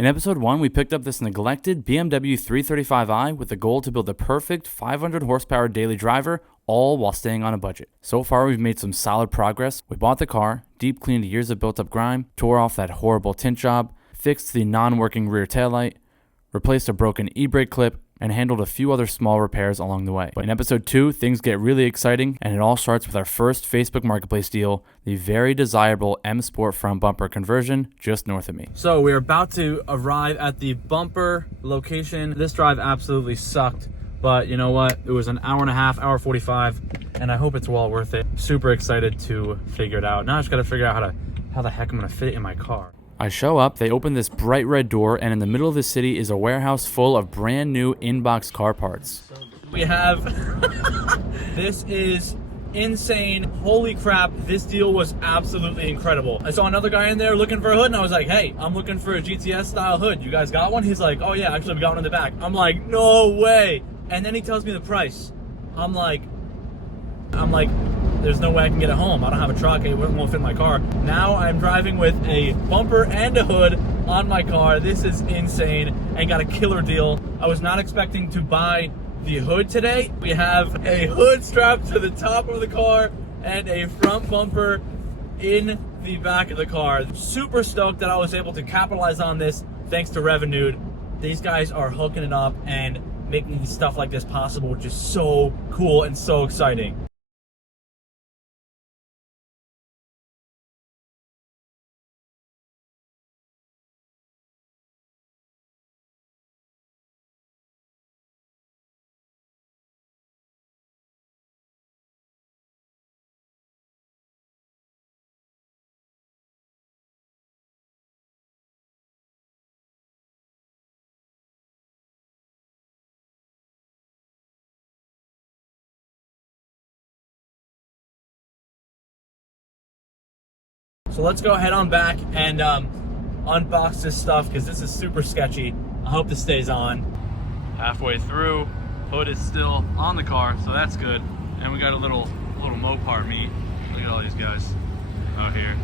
In episode 1, we picked up this neglected BMW 335i with the goal to build the perfect 500 horsepower daily driver, all while staying on a budget. So far, we've made some solid progress. We bought the car, deep cleaned years of built up grime, tore off that horrible tint job, fixed the non-working rear taillight, replaced a broken e-brake clip, and handled a few other small repairs along the way. But in episode 2, things get really exciting, and it all starts with our first Facebook Marketplace deal, the very desirable M Sport front bumper conversion just north of me. So we're about to arrive at the bumper location. This drive absolutely sucked, but you know what? It was an hour and a half, hour 45, and I hope it's well worth it. Super excited to figure it out. Now I just gotta figure out how the heck I'm gonna fit it in my car. I show up, they open this bright red door, and in the middle of the city is a warehouse full of brand new inbox car parts. We have, this is insane. Holy crap, this deal was absolutely incredible. I saw another guy in there looking for a hood, and I was like, hey, I'm looking for a GTS style hood. You guys got one? He's like, oh yeah, actually we got one in the back. I'm like, no way. And then he tells me the price. I'm like, there's no way I can get it home. I don't have a truck. It won't fit in my car. Now I'm driving with a bumper and a hood on my car. This is insane and got a killer deal. I was not expecting to buy the hood today. We have a hood strapped to the top of the car and a front bumper in the back of the car. Super stoked that I was able to capitalize on this thanks to Revenued. These guys are hooking it up and making stuff like this possible, which is so cool and so exciting. So let's go head on back and unbox this stuff because this is super sketchy. I hope this stays on. Halfway through, hood is still on the car, so that's good. And we got a little Mopar meet. Look at all these guys out here.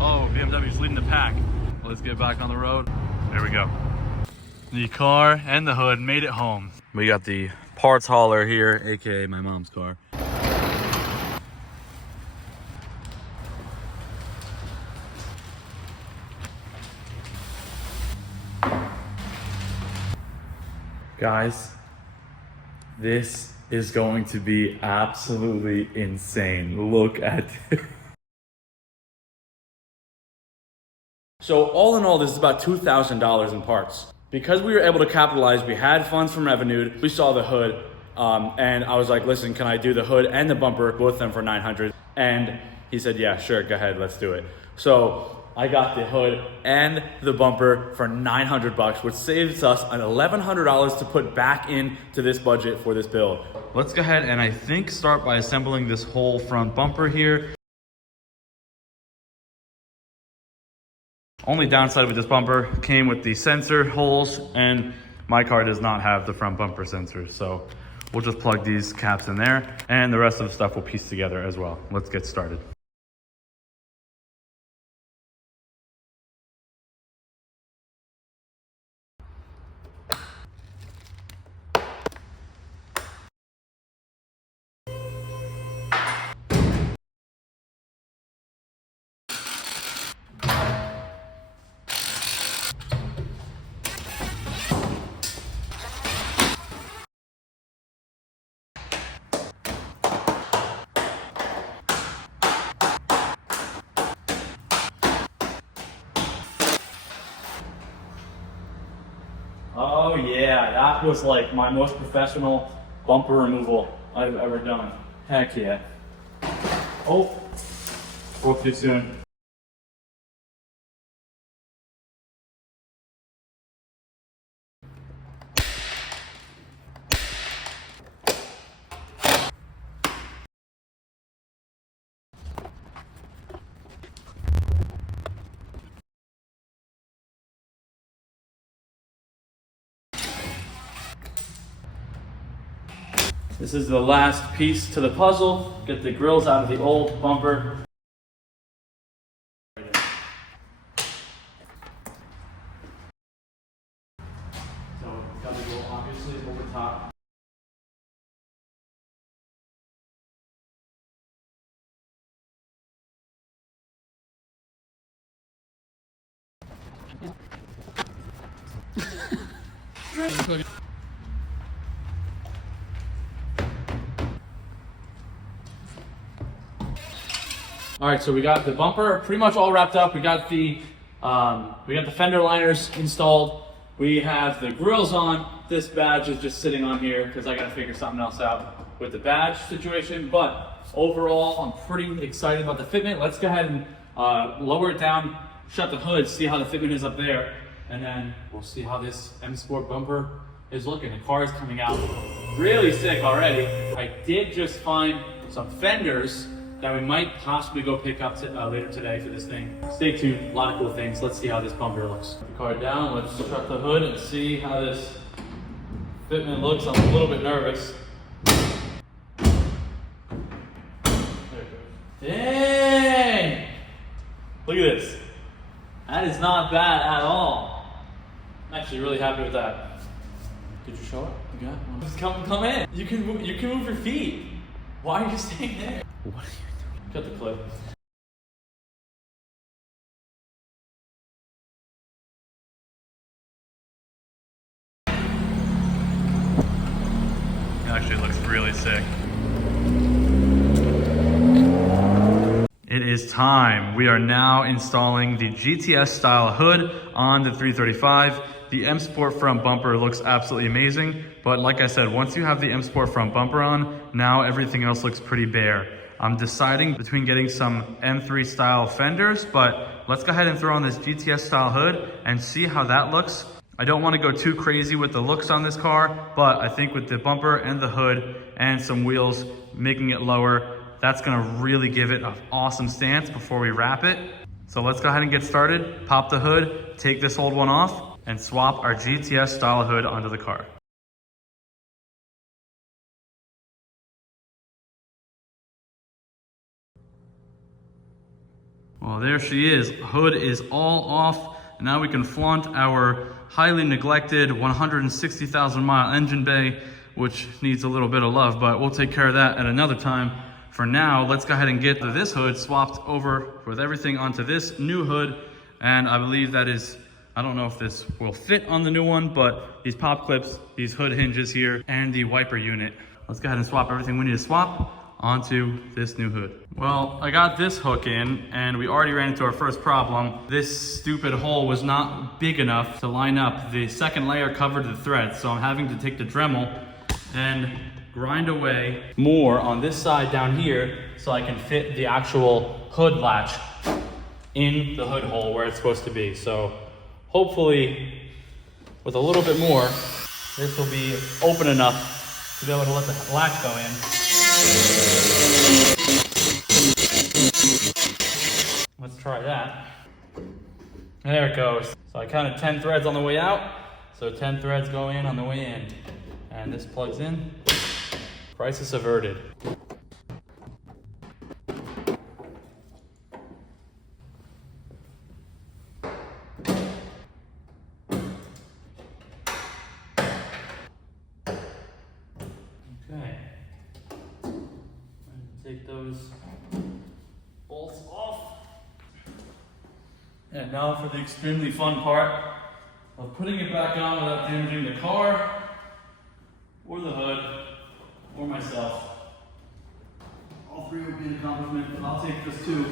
Oh, BMW's leading the pack. Let's get back on the road. There we go. The car and the hood made it home. We got the parts hauler here, aka my mom's car. Guys, this is going to be absolutely insane. Look at this. So all in all, this is about $2,000 in parts. Because we were able to capitalize, we had funds from Revenued, we saw the hood, and I was like, listen, can I do the hood and the bumper, both of them for $900? And he said, yeah, sure, go ahead, let's do it. So I got the hood and the bumper for $900, which saves us an $1,100 to put back into this budget for this build. Let's go ahead and I think start by assembling this whole front bumper here. Only downside with this bumper came with the sensor holes, and my car does not have the front bumper sensors. So we'll just plug these caps in there and the rest of the stuff we'll piece together as well. Let's get started. Oh yeah, that was like my most professional bumper removal I've ever done. Heck yeah. Oh, spoke too soon. This is the last piece to the puzzle. Get the grills out of the old bumper. obviously over top. All right, so we got the bumper pretty much all wrapped up. We got the fender liners installed. We have the grills on. This badge is just sitting on here because I got to figure something else out with the badge situation. But overall, I'm pretty excited about the fitment. Let's go ahead and lower it down, shut the hood, see how the fitment is up there, and then we'll see how this M Sport bumper is looking. The car is coming out really sick already. I did just find some fenders that we might possibly go pick up later today for this thing. Stay tuned, a lot of cool things. Let's see how this bumper looks. Put the car down, let's shut the hood and see how this fitment looks. I'm a little bit nervous. There it goes. Dang! Look at this. That is not bad at all. I'm actually really happy with that. Did you show it? You got it? Just come in. You can move your feet. Why are you staying there? What are you doing? Cut the clip. It actually looks really sick. It is time. We are now installing the GTS style hood on the 335. The M Sport front bumper looks absolutely amazing, but like I said, once you have the M Sport front bumper on, now everything else looks pretty bare. I'm deciding between getting some M3 style fenders, but let's go ahead and throw on this GTS style hood and see how that looks. I don't want to go too crazy with the looks on this car, but I think with the bumper and the hood and some wheels, making it lower, that's gonna really give it an awesome stance before we wrap it. So let's go ahead and get started, pop the hood, take this old one off, and swap our GTS style hood onto the car. Well, there she is. Hood is all off. Now we can flaunt our highly neglected 160,000 mile engine bay, which needs a little bit of love, but we'll take care of that at another time. For now, let's go ahead and get this hood swapped over with everything onto this new hood. And I believe that is, I don't know if this will fit on the new one, but these pop clips, these hood hinges here, and the wiper unit. Let's go ahead and swap everything we need to swap onto this new hood. Well, I got this hook in and we already ran into our first problem. This stupid hole was not big enough to line up. The second layer covered the thread, so I'm having to take the Dremel and grind away more on this side down here so I can fit the actual hood latch in the hood hole where it's supposed to be. So hopefully with a little bit more, this will be open enough to be able to let the latch go in. Let's try that. There it goes. So I counted 10 threads on the way out, so 10 threads go in on the way in. And this plugs in. Crisis averted. Okay. Take those bolts off. And now for the extremely fun part of putting it back on without damaging the car or the hood or myself. All three would be an accomplishment, but I'll take this too.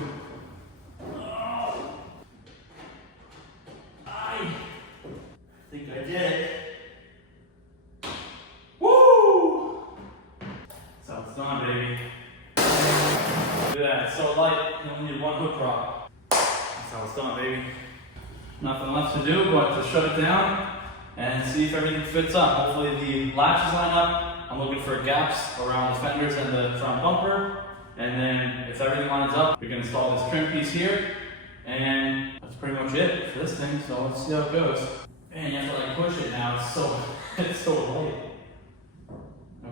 Oh. I think I did it. Woo! That's how it's done, baby. Look at that, it's so light, you only need one hook prop. That's how it's done, baby. Nothing left to do but to shut it down and see if everything fits up. Hopefully the latches line up. I'm looking for gaps around the fenders and the front bumper. And then if everything lines up, we can install this trim piece here. And that's pretty much it for this thing. So let's see how it goes. Man, you have to like push it now. It's so light.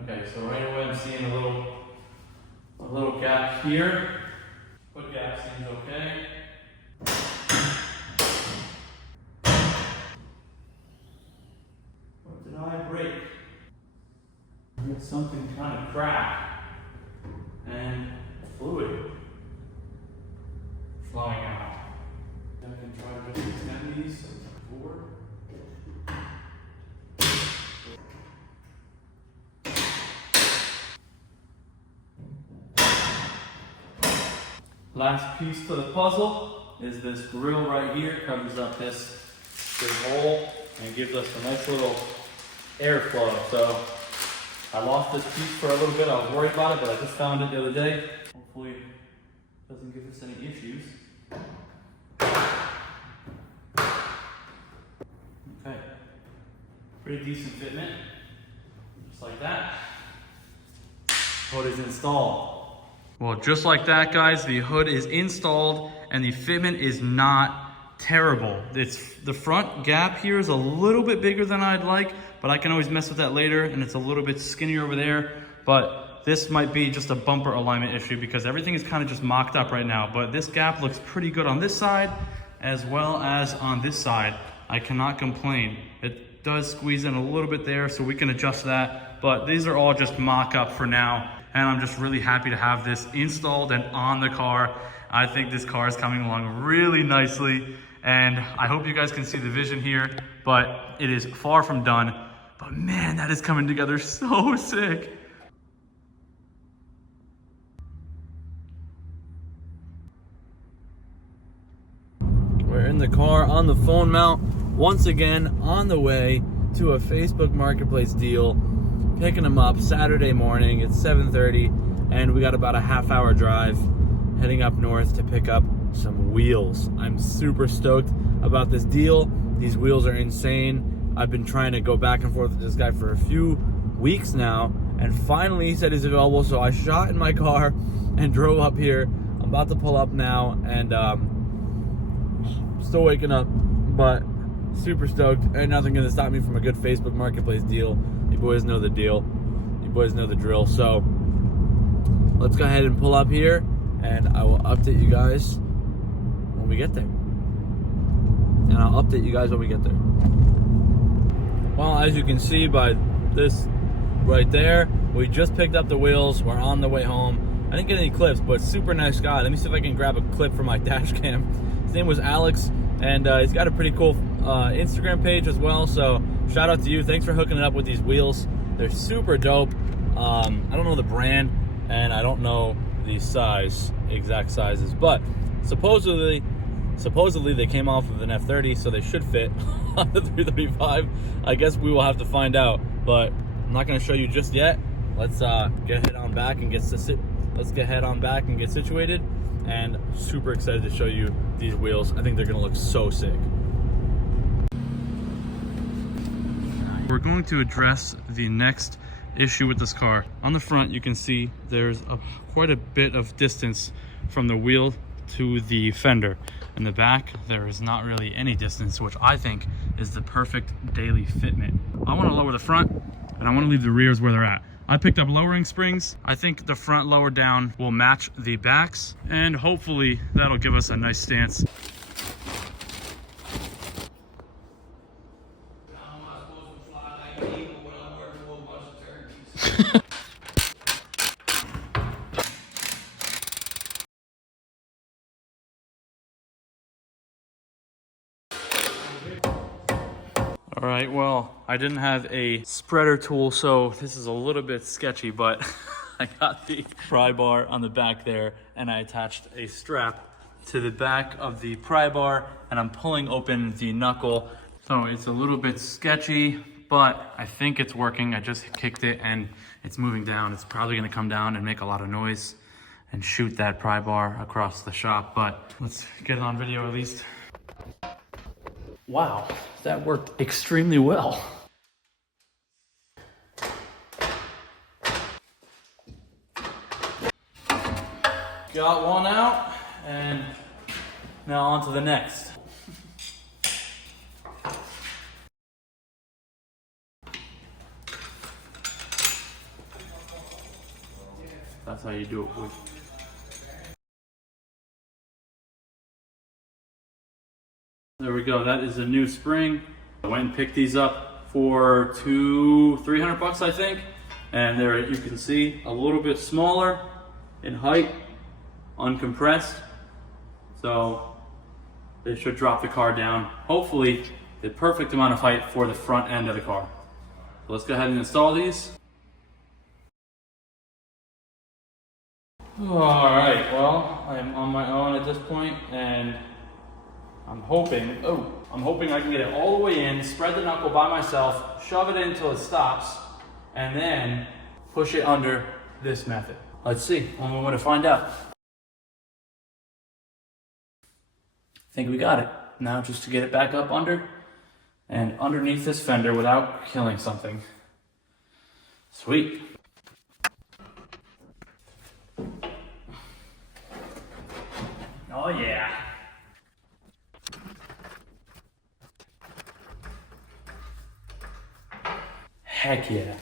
Okay, so right away I'm seeing a little gap here. Foot gap seems okay. What did I break? There's something kind of cracked and fluid flowing out. Then I can try to just extend these forward. Last piece to the puzzle is this grill right here. Covers up this hole and gives us a nice little airflow. So I lost this piece for a little bit. I was worried about it, but I just found it the other day. Hopefully it doesn't give us any issues. Okay, pretty decent fitment, just like that. Hood is installed. Well, just like that, guys, the hood is installed and the fitment is not terrible. It's the front gap here is a little bit bigger than I'd like, but I can always mess with that later, and it's a little bit skinnier over there. But this might be just a bumper alignment issue because everything is kind of just mocked up right now. But this gap looks pretty good on this side as well as on this side. I cannot complain. It does squeeze in a little bit there, so we can adjust that. But these are all just mock-up for now. And I'm just really happy to have this installed and on the car. I think this car is coming along really nicely. And I hope you guys can see the vision here, but it is far from done. But man, that is coming together so sick. We're in the car on the phone mount, once again on the way to a Facebook Marketplace deal. Picking them up Saturday morning. It's 7:30 and we got about a half-hour drive heading up north to pick up some wheels. I'm super stoked about this deal. These wheels are insane. I've been trying to go back and forth with this guy for a few weeks now, and finally he said he's available, so I shot in my car and drove up here. I'm about to pull up now, and still waking up, but super stoked. Ain't nothing gonna stop me from a good Facebook Marketplace deal. You boys know the deal. You boys know the drill. So let's go ahead and pull up here, and I will update you guys when we get there. And I'll update you guys when we get there. Well, as you can see by this right there, we just picked up the wheels. We're on the way home. I didn't get any clips, but super nice guy. Let me see if I can grab a clip from my dash cam. His name was Alex, and he's got a pretty cool Instagram page as well. So shout out to you. Thanks for hooking it up with these wheels. They're super dope. I don't know the brand, and I don't know the exact sizes, but supposedly they came off of an F30, so they should fit on the 335. I guess we will have to find out, but I'm not going to show you just yet. Let's get on back and get situated. And super excited to show you these wheels. I think they're going to look so sick. We're going to address the next issue with this car. On the front, you can see there's quite a bit of distance from the wheel to the fender. In the back, there is not really any distance, which I think is the perfect daily fitment. I want to lower the front, and I want to leave the rears where they're at. I picked up lowering springs. I think the front lower down will match the backs, and hopefully that'll give us a nice stance. All right, well, I didn't have a spreader tool, so this is a little bit sketchy, but I got the pry bar on the back there, and I attached a strap to the back of the pry bar, and I'm pulling open the knuckle. So it's a little bit sketchy, but I think it's working. I just kicked it and it's moving down. It's probably gonna come down and make a lot of noise and shoot that pry bar across the shop, but let's get it on video at least. Wow, that worked extremely well. Got one out, and now on to the next. That's how you do it, boy. There we go, that is a new spring. I went and picked these up for $300 I think. And there you can see a little bit smaller in height, uncompressed. So they should drop the car down, hopefully the perfect amount of height for the front end of the car. So let's go ahead and install these. All right, well, I am on my own at this point, and I'm hoping I can get it all the way in, spread the knuckle by myself, shove it in until it stops, and then push it under this method. Let's see, I'm going to find out. I think we got it. Now just to get it back up under and underneath this fender without killing something. Sweet. Oh yeah. Heck yeah.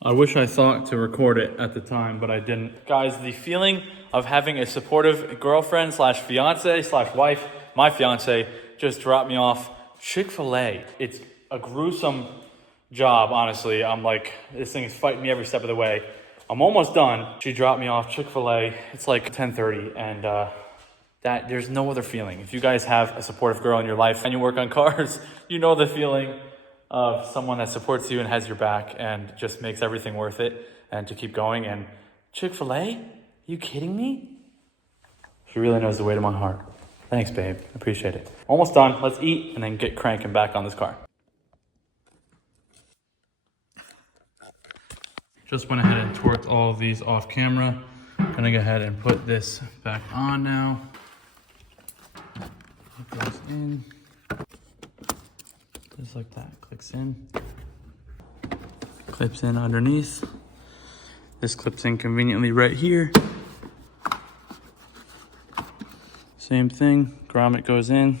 I wish I thought to record it at the time, but I didn't. Guys, the feeling of having a supportive girlfriend slash fiance slash wife, my fiance, just dropped me off Chick-fil-A. It's a gruesome job, honestly. I'm like, this thing is fighting me every step of the way. I'm almost done. She dropped me off Chick-fil-A. It's like 10:30, and that there's no other feeling. If you guys have a supportive girl in your life and you work on cars, you know the feeling of someone that supports you and has your back and just makes everything worth it and to keep going. And Chick-fil-A? Are you kidding me? She really knows the weight of my heart. Thanks, babe. Appreciate it. Almost done. Let's eat and then get cranking back on this car. Just went ahead and torqued all of these off camera. Gonna go ahead and put this back on now. It goes in. Just like that, clicks in. Clips in underneath. This clips in conveniently right here. Same thing, grommet goes in.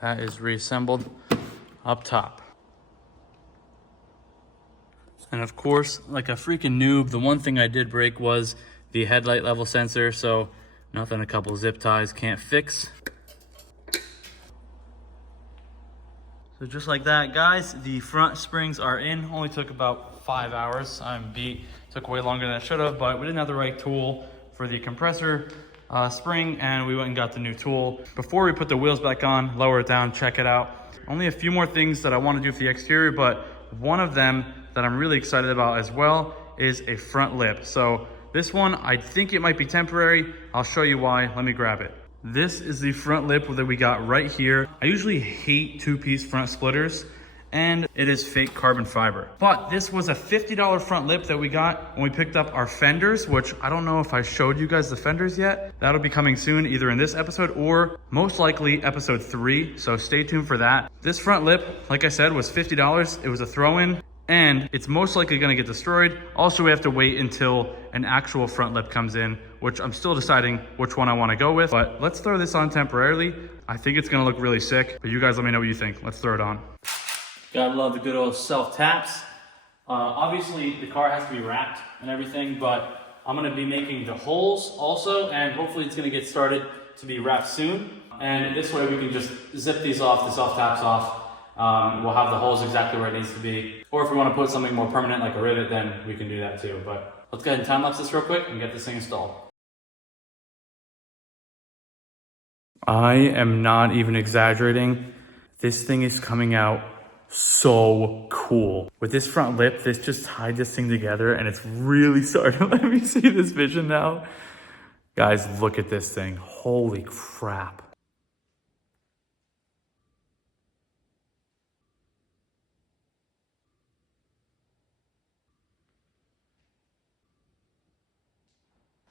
That is reassembled up top. And of course, like a freaking noob, the one thing I did break was the headlight level sensor, so nothing a couple zip ties can't fix. So just like that, guys, the front springs are in. Only took about 5 hours. I'm beat. Took way longer than it should have, but we didn't have the right tool for the compressor spring, and we went and got the new tool. Before we put the wheels back on, lower it down, check it out. Only a few more things that I want to do for the exterior, but one of them that I'm really excited about as well is a front lip. So this one, I think it might be temporary. I'll show you why. Let me grab it. This is the front lip that we got right here. I usually hate two-piece front splitters, and it is fake carbon fiber. But this was a $50 front lip that we got when we picked up our fenders, which I don't know if I showed you guys the fenders yet. That'll be coming soon, either in this episode or most likely episode 3, so stay tuned for that. This front lip, like I said, was $50. It was a throw-in, and it's most likely gonna get destroyed. Also, we have to wait until an actual front lip comes in, which I'm still deciding which one I wanna go with, but let's throw this on temporarily. I think it's gonna look really sick, but you guys let me know what you think. Let's throw it on. Gotta love the good old self taps. Obviously, the car has to be wrapped and everything, but I'm gonna be making the holes also, and hopefully it's gonna get started to be wrapped soon. And this way we can just zip these off, the self taps off. We'll have the holes exactly where it needs to be. Or if we want to put something more permanent like a rivet, then we can do that too. But let's go ahead and time lapse this real quick and get this thing installed. I am not even exaggerating. This thing is coming out so cool. With this front lip, this just tied this thing together, and it's really starting to let me see this vision now. Guys, look at this thing. Holy crap.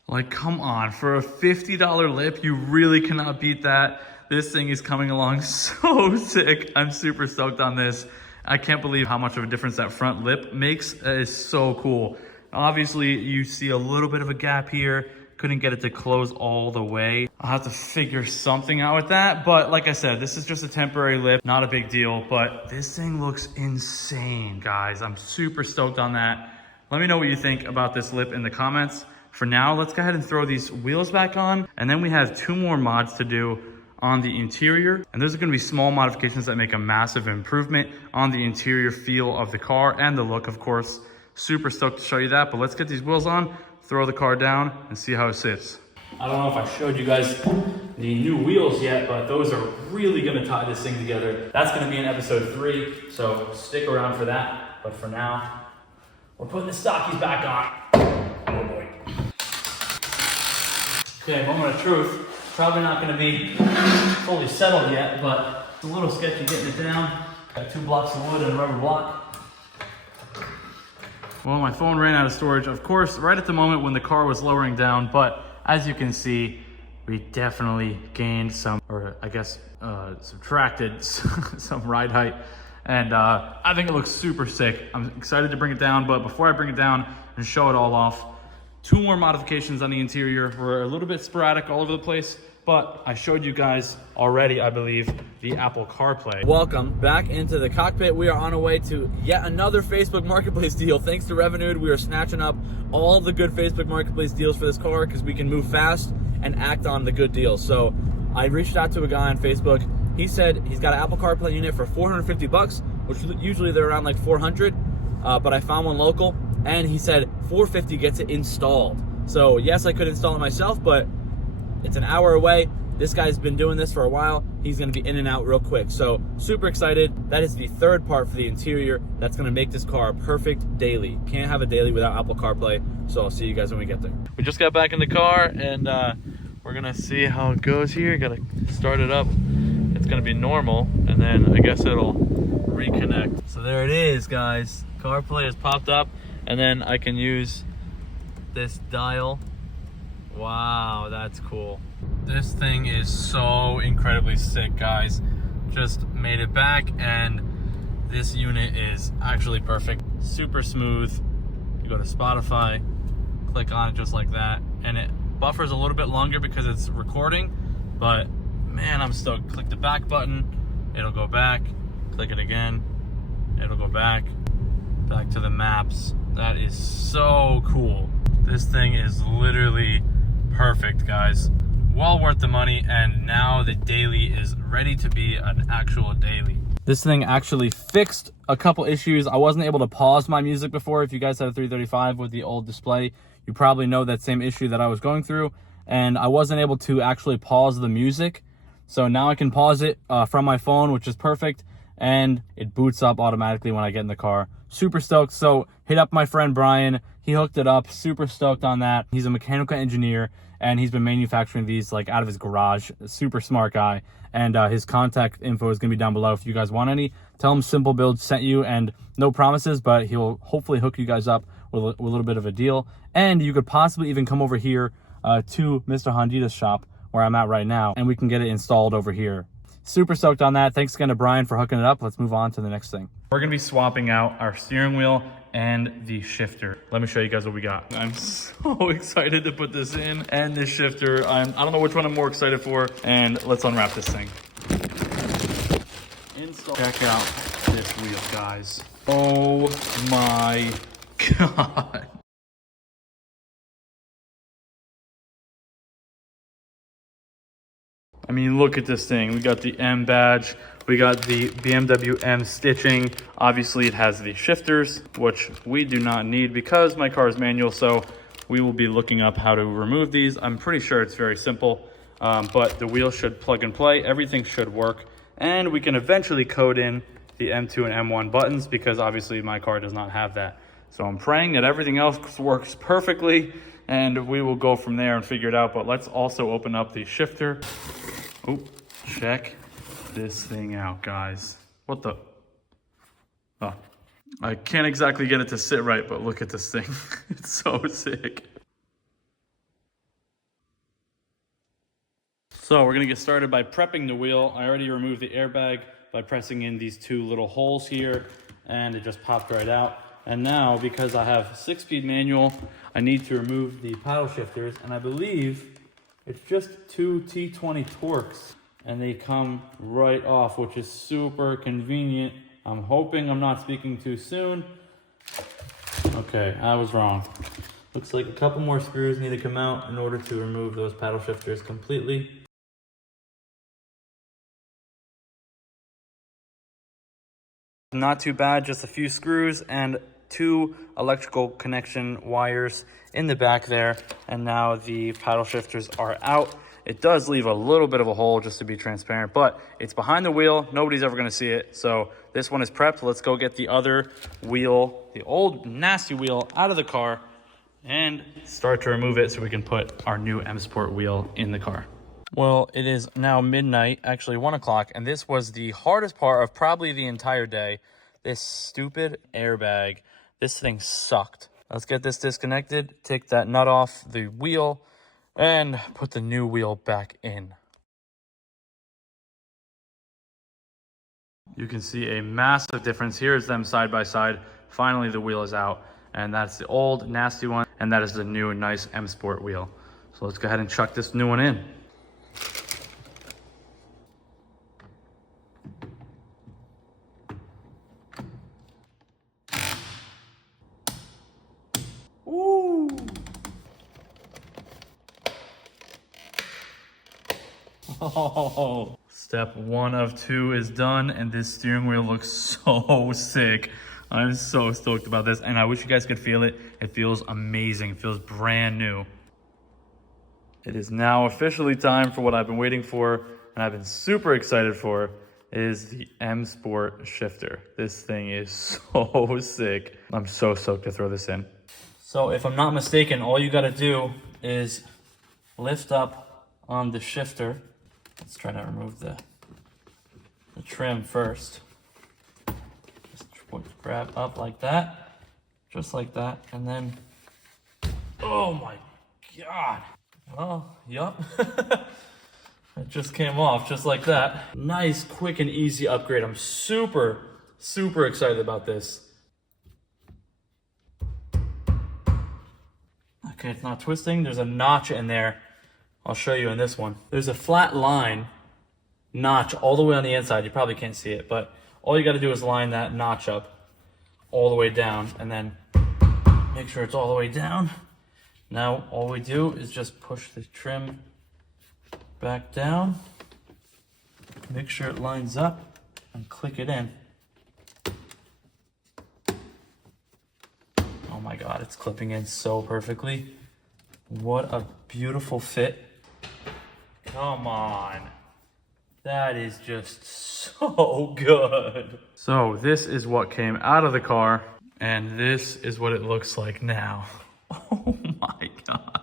Like, come on, for a $50 lip, you really cannot beat that. This thing is coming along so sick. I'm super stoked on this. I can't believe how much of a difference that front lip makes. It is so cool. Obviously, you see a little bit of a gap here. Couldn't get it to close all the way. I'll have to figure something out with that. But like I said, this is just a temporary lip, not a big deal. But this thing looks insane, guys. I'm super stoked on that. Let me know what you think about this lip in the comments. For now, let's go ahead and throw these wheels back on, and then we have 2 more mods to do on the interior. And there's gonna be small modifications that make a massive improvement on the interior feel of the car and the look, of course. Super stoked to show you that, but let's get these wheels on, throw the car down, and see how it sits. I don't know if I showed you guys the new wheels yet, but those are really gonna tie this thing together. That's gonna be in episode 3, so stick around for that. But for now, we're putting the stockies back on. Oh boy. Okay, moment of truth. Probably not gonna be fully settled yet, but it's a little sketchy getting it down. Got 2 blocks of wood and a rubber block. Well, my phone ran out of storage, of course, right at the moment when the car was lowering down, but as you can see, we definitely gained some, or I guess subtracted some ride height. And I think it looks super sick. I'm excited to bring it down, but before I bring it down and show it all off, 2 more modifications on the interior. We're a little bit sporadic all over the place, but I showed you guys already, I believe, the Apple CarPlay. Welcome back into the cockpit. We are on our way to yet another Facebook Marketplace deal. Thanks to Revenued, we are snatching up all the good Facebook Marketplace deals for this car because we can move fast and act on the good deals. So I reached out to a guy on Facebook. He said he's got an Apple CarPlay unit for 450 bucks, which usually they're around like 400, but I found one local, and he said 450 gets it installed. So yes, I could install it myself, but it's an hour away. This guy's been doing this for a while. He's gonna be in and out real quick. So super excited. That is the 3rd part for the interior. That's gonna make this car a perfect daily. Can't have a daily without Apple CarPlay. So I'll see you guys when we get there. We just got back in the car and we're gonna see how it goes here. Gotta start it up. It's gonna be normal and then I guess it'll reconnect. So there it is, guys. CarPlay has popped up and then I can use this dial. Wow, that's cool. This thing is so incredibly sick, guys. Just made it back and this unit is actually perfect. Super smooth. You go to Spotify, click on it just like that, and it buffers a little bit longer because it's recording, but man, I'm stoked. Click the back button, it'll go back. Click it again, it'll go back to the maps. That is so cool. This thing is literally perfect, guys. Well worth the money, and now the daily is ready to be an actual daily. This thing actually fixed a couple issues. I wasn't able to pause my music before. If you guys had a 335 with the old display, you probably know that same issue that I was going through, and I wasn't able to actually pause the music. So now I can pause it from my phone, which is perfect, and it boots up automatically when I get in the car. Super stoked. So hit up my friend Brian. He hooked it up. Super stoked on that. He's a mechanical engineer, and he's been manufacturing these like out of his garage. Super smart guy. And his contact info is going to be down below if you guys want any. Tell him Simple Build sent you, and no promises, but he'll hopefully hook you guys up with a little bit of a deal. And you could possibly even come over here to Mr. Hondita's shop where I'm at right now, and we can get it installed over here. Super stoked on that. Thanks again to Brian for hooking it up. Let's move on to the next thing. We're going to be swapping out our steering wheel and the shifter. Let me show you guys what we got. I'm so excited to put this in, and this shifter. I don't know which one I'm more excited for, and let's unwrap this thing. Check out this wheel, guys. Oh my God. I mean, look at this thing. We got the M badge. We got the BMW M stitching. Obviously, it has the shifters, which we do not need because my car is manual, so we will be looking up how to remove these. I'm pretty sure it's very simple, but the wheel should plug and play. Everything should work, and we can eventually code in the M2 and M1 buttons because obviously my car does not have that. So I'm praying that everything else works perfectly, and we will go from there and figure it out. But let's also open up the shifter. Oh, check this thing out, guys. What the? Oh, I can't exactly get it to sit right, but look at this thing. It's so sick. So we're gonna get started by prepping the wheel. I already removed the airbag by pressing in these 2 little holes here, and it just popped right out. And now, because I have 6-speed manual, I need to remove the paddle shifters, and I believe it's just 2 T20 Torques, and they come right off, which is super convenient. I'm hoping I'm not speaking too soon. Okay, I was wrong. Looks like a couple more screws need to come out in order to remove those paddle shifters completely. Not too bad, just a few screws and 2 electrical connection wires in the back there. And now the paddle shifters are out. It does leave a little bit of a hole, just to be transparent, but it's behind the wheel. Nobody's ever gonna see it. So this one is prepped. Let's go get the other wheel, the old nasty wheel, out of the car and start to remove it so we can put our new M Sport wheel in the car. Well, it is now midnight, actually 1 o'clock, and this was the hardest part of probably the entire day. This stupid airbag, this thing sucked. Let's get this disconnected, take that nut off the wheel, and put the new wheel back in. You can see a massive difference. Here's them side by side. Finally, the wheel is out, and that's the old nasty one, and that is the new nice M Sport wheel. So let's go ahead and chuck this new one in. Ooh. Oh, step 1 of 2 is done, and this steering wheel looks so sick. I'm so stoked about this, and I wish you guys could feel it. It feels amazing. It feels brand new. It is now officially time for what I've been waiting for, and I've been super excited for, is the M Sport shifter. This thing is so sick. I'm so stoked to throw this in. So if I'm not mistaken, all you gotta do is lift up on the shifter. Let's try to remove the trim first. Just grab up like that, just like that, and then, oh my God. Well, yup. It just came off just like that. Nice, quick, and easy upgrade. I'm super, super excited about this. Okay, it's not twisting. There's a notch in there. I'll show you in this one. There's a flat line notch all the way on the inside. You probably can't see it, but all you got to do is line that notch up all the way down, and then make sure it's all the way down. Now all we do is just push the trim back down, make sure it lines up, and click it in. Oh my God, it's clipping in so perfectly. What a beautiful fit. Come on. That is just so good. So this is what came out of the car, and this is what it looks like now. Oh my God.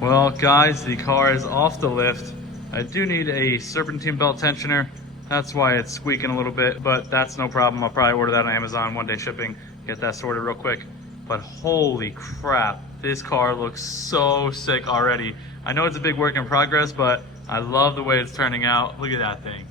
Well, guys, the car is off the lift. I do need a serpentine belt tensioner. That's why it's squeaking a little bit, but that's no problem. I'll probably order that on Amazon, 1-day shipping, get that sorted real quick. But holy crap, this car looks so sick already. I know it's a big work in progress, but I love the way it's turning out. Look at that thing.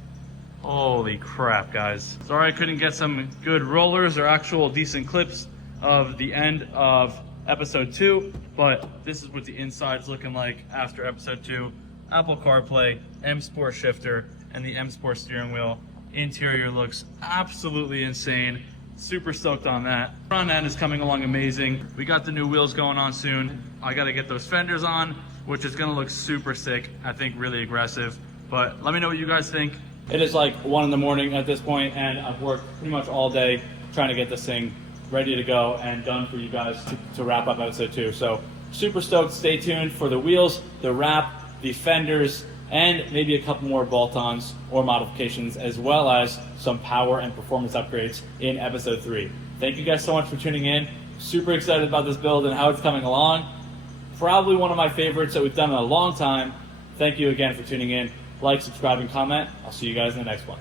Holy crap, guys. Sorry I couldn't get some good rollers or actual decent clips of the end of episode 2, but this is what the inside's looking like after episode 2. Apple CarPlay, M Sport shifter, and the M Sport steering wheel. Interior looks absolutely insane. Super stoked on that. Front end is coming along amazing. We got the new wheels going on soon. I gotta get those fenders on, which is gonna look super sick. I think really aggressive, but let me know what you guys think. It is like 1 in the morning at this point, and I've worked pretty much all day trying to get this thing ready to go and done for you guys to wrap up episode 2. So super stoked. Stay tuned for the wheels, the wrap, the fenders, and maybe a couple more bolt-ons or modifications, as well as some power and performance upgrades in episode 3. Thank you guys so much for tuning in. Super excited about this build and how it's coming along. Probably one of my favorites that we've done in a long time. Thank you again for tuning in. Like, subscribe, and comment. I'll see you guys in the next one.